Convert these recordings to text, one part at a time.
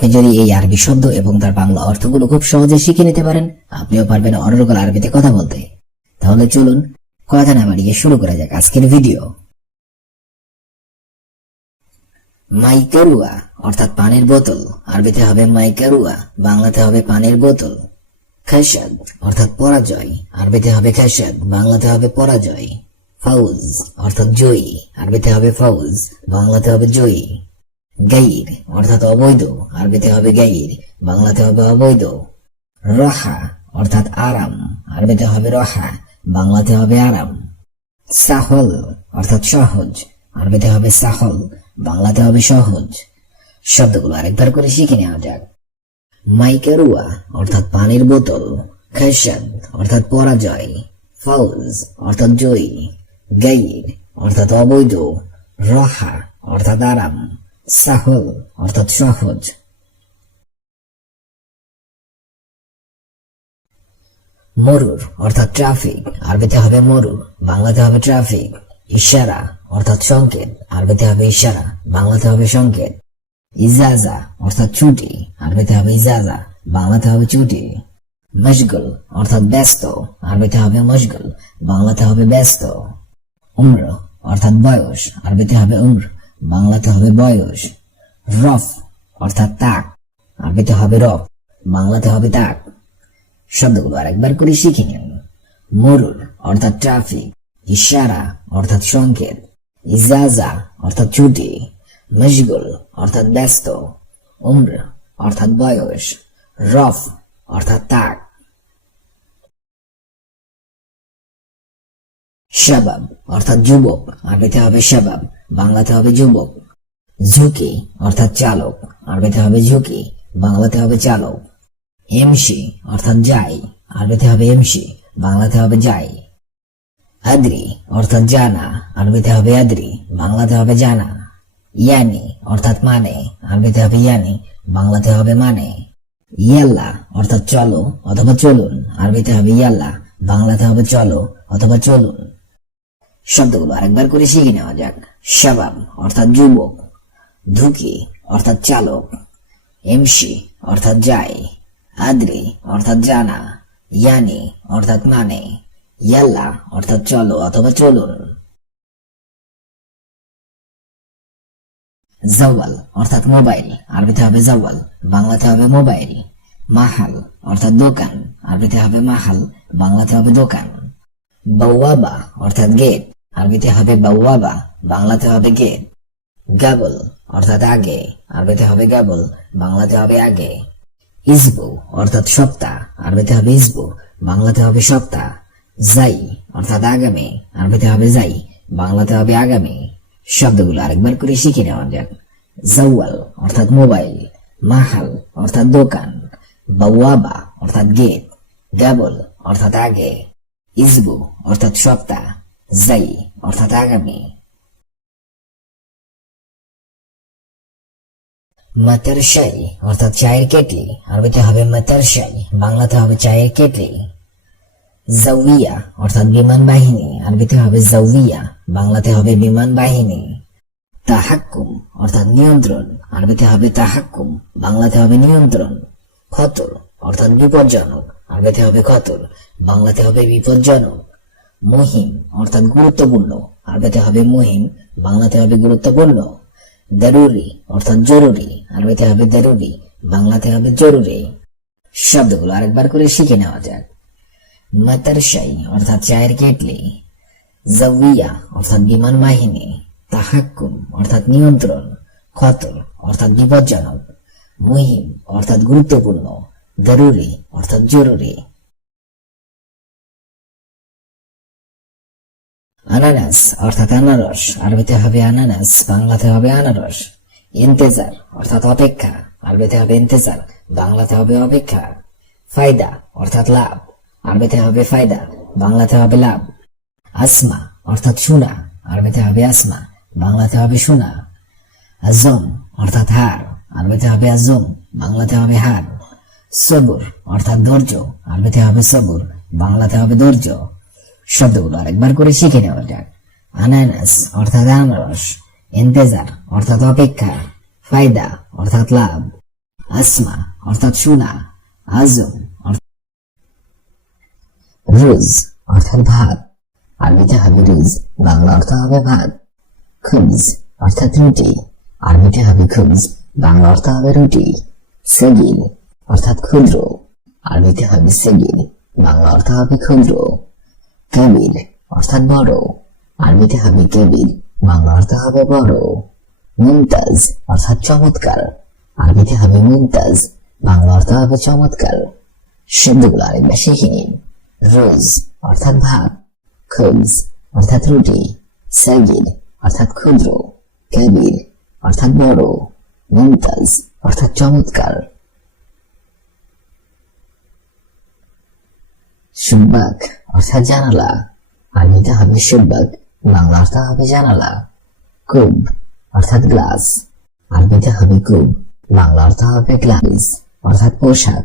আপনি যদি এই আরবি শব্দ এবং তার বাংলা অর্থগুলো খুব সহজে শিখে নিতে পারেন, আপনিও পারবেন অনর্গল আরবিতে কথা বলতে। তাহলে চলুন কথা না বাড়িয়ে শুরু করা যাক আজকের ভিডিও। মাইকারুয়া অর্থাৎ পানির বোতল, আরবিতে হবে মাইকারুয়া, বাংলাতে হবে পানির বোতল। খাসাদ অর্থাৎ পরাজয়, আরবিতে হবে খাসাদ, বাংলাতে হবে পরাজয়। ফাউজ অর্থাৎ জয়ী, আরবিতে হবে ফাউজ, বাংলাতে হবে জয়ী। গাইর অর্থাৎ অবৈধ, আরবিতে হবে গাইর, বাংলাতে হবে অবৈধ। রহা অর্থাৎ আরাম, আরবিতে হবে রহা, বাংলাতে হবে আরাম। সাহল অর্থাৎ সহজ, আরবিতে হবে সাহল, বাংলাতে হবে সহজ। শব্দগুলো আরেকবার করে শিখে নেওয়া যাক। মাইকারুয়া অর্থাৎ পানির বোতল, খাসাদ অর্থাৎ পরাজয়, ফাউজ অর্থাৎ জয়ী, গাইর অর্থাৎ অবৈধ, রহা অর্থাৎ আরাম, সাহল অর্থাৎ সহজ। মরুর অর্থাৎ ট্রাফিক, আরবিতে হবে মরুর, বাংলাতে হবে ট্রাফিক। ইশারা অর্থাৎ সংকেত, আরবিতে হবে ইশারা, বাংলাতে হবে সংকেত। ইজাজা অর্থাৎ ছুটি, আরবিতে হবে ইজাজা, বাংলাতে হবে ছুটি। মশগুল অর্থাৎ ব্যস্ত, আরবিতে হবে মশগুল, বাংলাতে হবে ব্যস্ত। উম্র অর্থাৎ বয়স, আরবিতে হবে উম্র, বাংলাতে হবে বয়স। রফ অর্থাৎ তাক, আরবিতে হবে রফ, বাংলাতে হবে তাক। শব্দগুলো আরেকবার করে শিখে নিন। মরুর অর্থাৎ ট্রাফিক, ইশারা অর্থাৎ সংকেত, ইজাজা অর্থাৎ ছুটি, মশগুল অর্থাৎ ব্যস্ত, উম্র অর্থাৎ বয়স, রফ অর্থাৎ তাক। শাবাব অর্থাৎ যুবক, আরবিতে হবে শাবাব, বাংলাতে হবে যুবক। ঝুঁকি অর্থাৎ চালক, আরবিতে হবে ঝুঁকি, বাংলাতে হবে চালক। এমসি অর্থাৎ যাই, আরবিতে হবে এমসি, বাংলাতে হবে যাই। আদ্রি অর্থাৎ জানা, আরবিতে হবে আদ্রি, বাংলাতে হবে জানা। ইয়ানি অর্থাৎ মানে, আরবিতে হবে ইয়ানি, বাংলাতে হবে মানে। ইয়াল্লা অর্থাৎ চলো অথবা চলুন, আরবিতে হবে ইয়াল্লা, বাংলাতে হবে চলো অথবা চলুন। শব্দগুলো আরেকবার করে শিখে নেওয়া যাক। শাবাব অর্থাৎ যুবক, ধুকি অর্থাৎ চালক, এমসি অর্থাৎ যাই, আদ্রি অর্থাৎ জানা, ইয়ানি অর্থাৎ মানে, ইয়াল্লা অর্থাৎ চলো অথবা চলুন। জাওয়াল অর্থাৎ মোবাইল, আরবিতে হবে জাওয়াল, বাংলাতে হবে মোবাইল। মাহাল অর্থাৎ দোকান, আরবিতে হবে মাহাল, বাংলাতে হবে দোকান। বাওয়াবা অর্থাৎ গেট, আরবিতে হবে বাওয়াবা, বাংলাতে হবে গেট। গাবল অর্থাৎ আগে, আরবিতে হবে গাবল, বাংলাতে হবে আগে। ইসবু অর্থাৎ সপ্তাহ, আরবিতে হবে ইসবু, বাংলাতে হবে সপ্তাহ। যাই অর্থাৎ আগামী, আরবিতে হবে যাই, বাংলাতে হবে আগামী। শব্দগুলো আরেকবার করে শিখে নেওয়া যাক। জাওয়াল অর্থাৎ মোবাইল, মাহাল অর্থাৎ দোকান, বাওয়াবা অর্থাৎ গেট, গাবল অর্থাৎ আগে, ইসবু অর্থাৎ সপ্তাহ, যাই অর্থাৎ আগামী। মাতারশাই অর্থাৎ চায়ের কেটলি, আরবিতে হবে মাতারশাই, বাংলাতে হবে চায়ের কেটলি। জাউইয়া অর্থাৎ বিমান বাহিনী, আরবিতে হবে জাউইয়া, বাংলাতে হবে বিমান বাহিনী। তাহাক্কুম অর্থাৎ নিয়ন্ত্রণ, আরবিতে হবে তাহাক্কুম, বাংলাতে হবে নিয়ন্ত্রণ। খতর অর্থাৎ বিপজ্জনক, আরবিতে হবে খতর, বাংলাতে হবে বিপজ্জনক। মুহিম অর্থাৎ গুরুত্বপূর্ণ, আরবিতে হবে মুহিম, বাংলাতে হবে গুরুত্বপূর্ণ। দারুরি অর্থাৎ জরুরি, আরবিতে হবে দারুরি, বাংলাতে হবে জরুরি। শব্দগুলো আরেকবার করে শিখে নেওয়া যাক। মাতারশাই অর্থাৎ চায়ের কেটলি, জাউইয়া অর্থাৎ বিমান বাহিনী, তাহাক্কুম অর্থাৎ নিয়ন্ত্রণ, খতর অর্থাৎ বিপজ্জনক, মুহিম অর্থাৎ গুরুত্বপূর্ণ, দারুরি অর্থাৎ জরুরি। আনানাস অর্থাৎ আনারস, আরবিতে হবে আনানাস, বাংলাতে হবে আনারস। ইন্তেজার অর্থাৎ অপেক্ষা, আরবিতে হবে ইন্তেজার, বাংলাতে হবে অপেক্ষা। ফায়দা অর্থাৎ লাভ, আরবিতে হবে ফায়দা, বাংলাতে হবে লাভ। আসমা অর্থাৎ শোনা, আরবিতে হবে আসমা, বাংলাতে হবে শোনা। আজম অর্থাৎ হার, আরবিতে হবে আজম, বাংলাতে হবে হার। সবুর অর্থাৎ ধৈর্য, আরবিতে হবে সবুর, বাংলাতে হবে ধৈর্য। শব্দগুলো আরেকবার করে শিখে নেওয়া যাক। আনানাস অর্থাৎ আনারস, ইন্তেজার অর্থাৎ অপেক্ষা, ফায়দা অর্থাৎ লাভ, আসমা অর্থাৎ সোনা, আজম রুজ অর্থাৎ ভাত, আরবিতে হবে রুজ, বাংলা অর্থ হবে ভাত। খুবজ অর্থাৎ রুটি, আরবিতে হবে খুবজ, বাংলা অর্থ হবে রুটি। সগীর অর্থাৎ ক্ষুদ্র, আরবিতে হবে সগীর, বাংলা অর্থ হবে ক্ষুদ্র। কবির অর্থাৎ বড়, আরবিতে হবে কবির, বাংলা অর্থ হবে বড়। মুমতাজ অর্থাৎ চমৎকার, আরবিতে হবে মুমতাজ, বাংলা অর্থ হবে চমৎকার। শব্দগুলো আরেকবার শিখে নিন। রোজ অর্থাৎ ভাত, খুবজ অর্থাৎ রুটি, সগীর অর্থাৎ ক্ষুদ্র, কবির অর্থাৎ বড়, মুমতাজ অর্থাৎ চমৎকার। শুব্বাক অর্থাৎ জানালা, আরবিতে হবে শুব্বাক, বাংলা অর্থ হবে জানালা। কুব অর্থাৎ গ্লাস, আরবিতে হবে কুব, বাংলা অর্থ হবে গ্লাস অর্থাৎ পোশাক,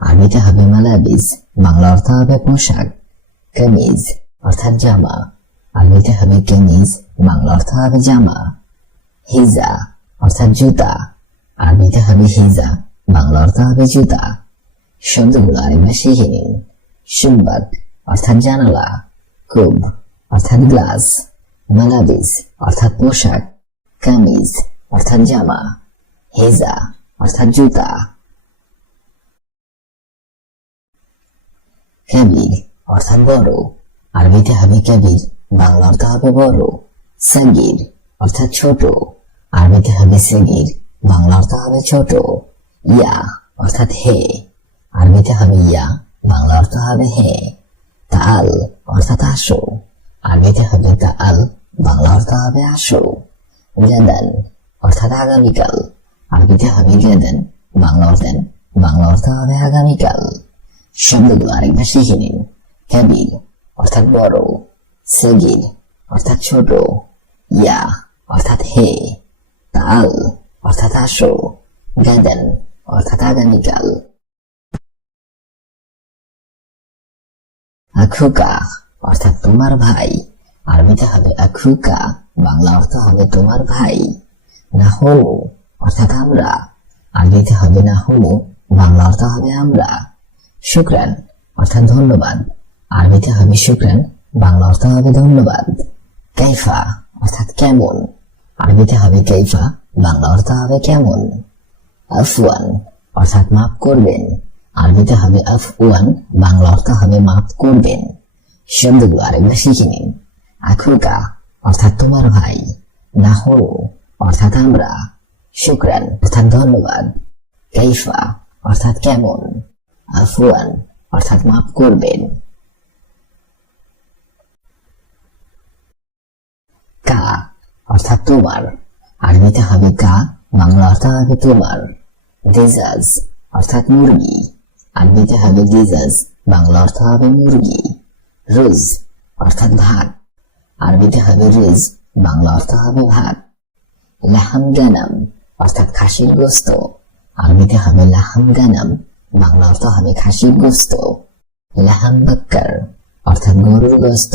আরবিতে হবে মালাবিস, বাংলা অর্থ হবে পোশাক। কামিজ অর্থাৎ জামা, আরবিতে হবে কামিজ, বাংলা অর্থ হবে জামা। হিজা অর্থাৎ জুতা, আরবিতে হবে হিজা, বাংলা অর্থ হবে জুতা। শব্দগুলো আরেকবার শিখে নিন। শুব্বাক অর্থাৎ জানালা, কুব অর্থাৎ গ্লাস, মালাবিস অর্থাৎ পোশাক, কামিজ অর্থাৎ জামা, হিজা অর্থাৎ জুতা। কবির অর্থাৎ বড়, আরবিতে হবে কবির, বাংলা অর্থ হবে বড়। সগীর অর্থাৎ ছোট, আরবিতে হবে সগীর, বাংলা অর্থ হবে ছোট। ইয়া অর্থাৎ হে, আরবিতে হবে ইয়া, বাংলা অর্থ হবে হে। তাল অর্থাৎ আসো, আরবিতে হবে তাল, বাংলা অর্থ হবে আসো। গাদান অর্থাৎ আগামীকাল, আরবিতে হবে গাদান, বাংলা অর্থ হবে আগামীকাল। শব্দগুলো আরেকবার শিখে নিন। কবির অর্থাৎ বড়, সগীর অর্থাৎ ছোট, ইয়া অর্থাৎ হে, তাল অর্থাৎ আসো, গাদান অর্থাৎ আগামীকাল। আখুকা অর্থাৎ তোমার ভাই, আরবিতে হবে আখুকা, বাংলা অর্থ হবে তোমার ভাই। নাহনু অর্থাৎ আমরা, আরবিতে হবে নাহনু, বাংলা অর্থ হবে আমরা। শুকরান অর্থাৎ ধন্যবাদ, আরবিতে হবে শুকরান, বাংলা অর্থ হবে ধন্যবাদ। কাইফা অর্থাৎ কেমন, আরবিতে হবে কাইফা, বাংলা অর্থ হবে কেমন। আফওয়ান অর্থাৎ মাফ করবেন, আরবিতে হবে আফওয়ান, বাংলা অর্থ হবে মাফ করবেন। শব্দগুলো আরেকবার শিখে নিন। আখুকা অর্থাৎ তোমার ভাই, নাহনু অর্থাৎ আমরা, শুকরান অর্থাৎ ধন্যবাদ, কাইফা অর্থাৎ কেমন, আফওয়ান অর্থাৎ মাফ করবেন। কা অর্থাৎ তোমার, আরবিতে হবে কা, বাংলা অর্থ হবে তোমার। দিজাজ অর্থাৎ মুরগি, আরবিতে হবে দিজাজ, বাংলা অর্থ হবে মুরগি। রুজ অর্থাৎ ভাত, আরবিতে হবে রুজ, বাংলা অর্থ হবে ভাত। লাহাম গানাম অর্থাৎ খাসির গোস্ত, আরবিতে হবে লাহাম গানাম, বাংলা অর্থ হবে খাসির গোস্ত। লাহাম বাক্কার অর্থাৎ গরুর গোস্ত,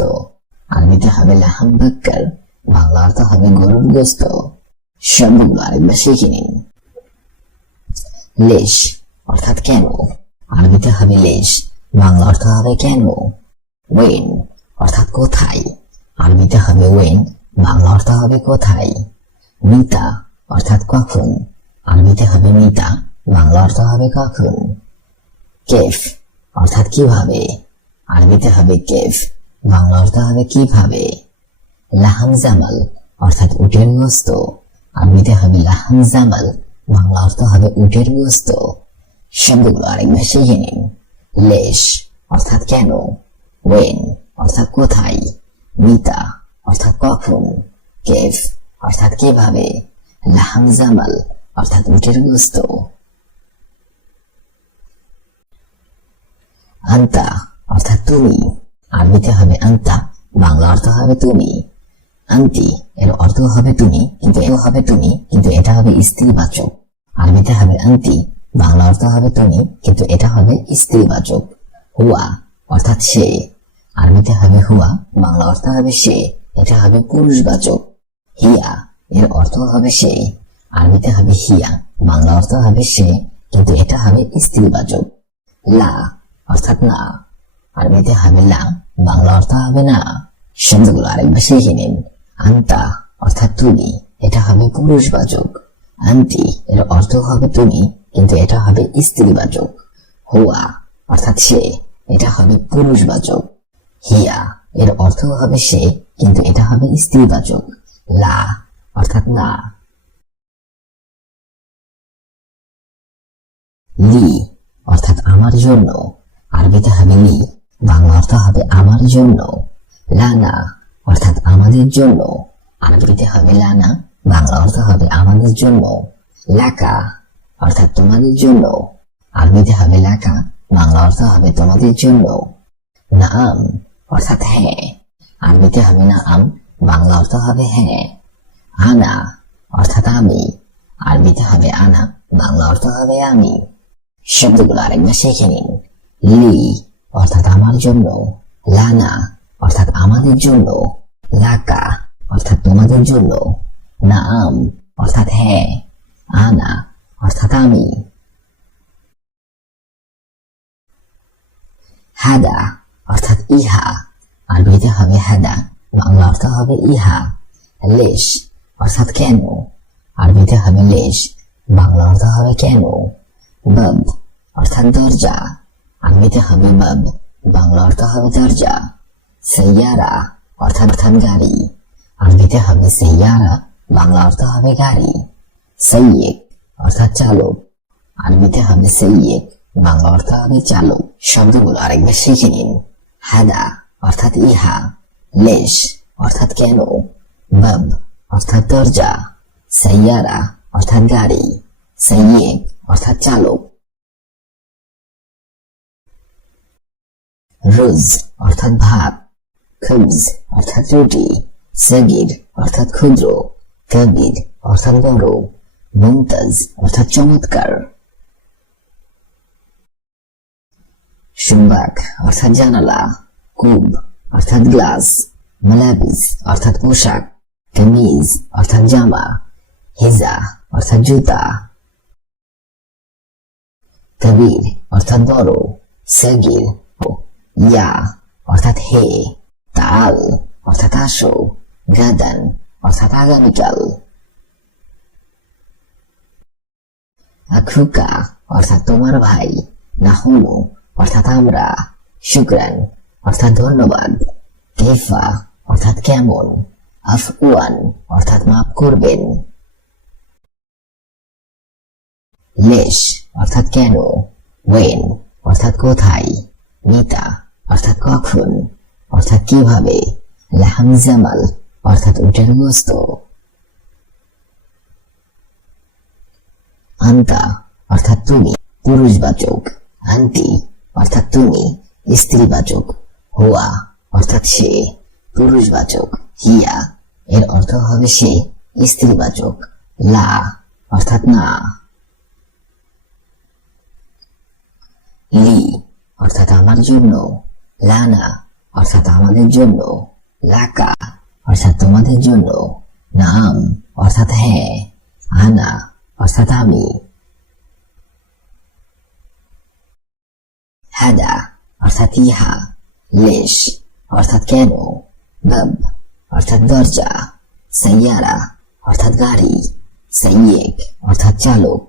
আরবিতে হবে লাহাম বাক্কার, বাংলা অর্থ হবে গরুর গোস্ত। শব্দগুলো আরেকবার শিখে নিন। লেশ অর্থাৎ কেন, আরবিতে হবে লেশ, বাংলা অর্থ হবে কেন। ওয়েন অর্থাৎ কোথায়, আরবিতে হবে ওয়েন, বাংলা অর্থ হবে কোথায়। মিতা অর্থাৎ কখন, আরবিতে হবে মিতা, বাংলা অর্থ হবে কখন। কেফ অর্থাৎ কিভাবে, আরবিতে হবে কেফ, বাংলা অর্থ হবে কিভাবে। লাহাম জামাল অর্থাৎ উটের গোস্ত, আরবিতে হবে লাহাম জামাল, বাংলা অর্থ হবে উটের গোস্ত। শব্দগুলো আরেকবার শিখে নিন। লেশ অর্থাৎ কেন, ওয়েন অর্থাৎ কোথায়, মিতা অর্থাৎ কখন, কেফ অর্থাৎ কিভাবে, লাহাম জামাল অর্থাৎ উটের গোস্ত। আন্তা অর্থাৎ তুমি, আরবিতে হবে আন্তা, বাংলা অর্থ হবে তুমি। আন্তি এর অর্থ হবে তুমি, কিন্তু এটা হবে স্ত্রীবাচক, আরবিতে হবে আন্তি, বাংলা অর্থ হবে তুমি, কিন্তু এটা হবে স্ত্রীবাচক। হুয়া অর্থাৎ সে, আরবিতে হবে হুয়া, বাংলা অর্থ হবে সে, এটা হবে পুরুষবাচক। হিয়া এর অর্থ হবে সে, আরবিতে হবে হিয়া, বাংলা অর্থ হবে সে, কিন্তু এটা হবে স্ত্রীবাচক। লা অর্থাৎ না, আরবিতে হবে লা, বাংলা অর্থ হবে না। শব্দগুলো আরেকবার শিখে নিন। আন্তা অর্থাৎ তুমি, এটা হবে পুরুষবাচক। আন্তি এর অর্থ হবে তুমি, কিন্তু এটা হবে স্ত্রীবাচক। হুয়া অর্থাৎ সে, এটা হবে পুরুষবাচক। হিয়া এর অর্থ হবে সে, কিন্তু এটা হবে স্ত্রীবাচক। লা অর্থাৎ না। লি অর্থাৎ আমার জন্য, আরবিতে হবে লি, বাংলা অর্থ হবে আমার জন্য। লানা অর্থাৎ আমাদের জন্য, আরবিতে হবে লানা, বাংলা অর্থ হবে আমাদের জন্য। লাকা অর্থাৎ তোমাদের জন্য, আরবিতে হবে লাকা, বাংলা অর্থ হবে তোমাদের জন্য। নাম অর্থাৎ হ্যাঁ, আরবিতে হবে নাম, বাংলা অর্থ হবে হ্যাঁ। আনা অর্থাৎ আমি, আরবিতে হবে আনা, বাংলা অর্থ হবে আমি। শব্দগুলো আরেকবার শিখে নিন। লি অর্থাৎ আমার জন্য, লানা অর্থাৎ আমাদের জন্য, লাকা অর্থাৎ তোমাদের জন্য, নাম অর্থাৎ হ্যাঁ, আনা অর্থাৎ আমি। হাদা অর্থাৎ ইহা, আরবিতে হবে হাদা, বাংলা অর্থ হবে ইহা। লেশ অর্থাৎ কেন, আরবিতে হবে লেশ, বাংলা অর্থ হবে কেন। বাব অর্থাৎ দরজা, আরবিতে হবে বাব, বাংলা অর্থ হবে দরজা। সাইয়ারা অর্থাৎ গাড়ি, আরবিতে হবে সাইয়ারা, বাংলা অর্থ হবে গাড়ি। সাইয়েক অর্থাৎ চালক, আরবিতে হবে সাইয়েক, বাংলা অর্থ হবে চালক। শব্দগুলো আরেকবার শিখে নিন। হাদা অর্থাৎ ইহা, লেশ অর্থাৎ কেন, বাব অর্থাৎ দরজা, সাইয়ারা অর্থাৎ গাড়ি, সাইয়েক অর্থাৎ চালক। রুজ অর্থাৎ ভাত, খুবজ অর্থাৎ রুটি, সগির অর্থাৎ ক্ষুদ্র, কবির অর্থাৎ বড়, মুমতাজ অর্থাৎ চমৎকার। শুবাক অর্থাৎ জানালা, কুব অর্থাৎ গ্লাস, মালাবিস অর্থাৎ পোশাক, কামিজ অর্থাৎ জামা, হিজা অর্থাৎ জুতা। কবির অর্থাৎ বড়, সগির ইয়া অর্থাৎ হে, তাল অর্থাৎ আসো, গাদান অর্থাৎ আগামীকাল। আখুকা অর্থাৎ তোমার ভাই, নাহুনু অর্থাৎ আমরা, শুকরান অর্থাৎ ধন্যবাদ, কেফা অর্থাৎ কেমন, আফওয়ান অর্থাৎ মাফ করবেন। লেশ অর্থাৎ কেন, ওয়েন অর্থাৎ কোথায়, মিতা অর্থাৎ কখন অর্থাৎ কিভাবে, লাহাম জামাল অর্থাৎ উটের গোস্ত। আন্তা অর্থাৎ তুমি, পুরুষবাচক। আন্তি অর্থাৎ তুমি, স্ত্রীবাচক। হুয়া অর্থাৎ সে, পুরুষবাচক। হিয়া এর অর্থ হবে সে, স্ত্রীবাচক। লা অর্থাৎ না। লি অর্থাৎ আমার জন্য, লানা অর্থাৎ আমাদের জন্য, লাকা অর্থাৎ তোমাদের জন্য, নাম অর্থাৎ হ্যাঁ, আনা অর্থাৎ আমি। হাদা অর্থাৎ ইহা, লেশ অর্থাৎ কেন, বাব অর্থাৎ দরজা, সাইয়ারা অর্থাৎ গাড়ি, সাইয়েক অর্থাৎ চালক।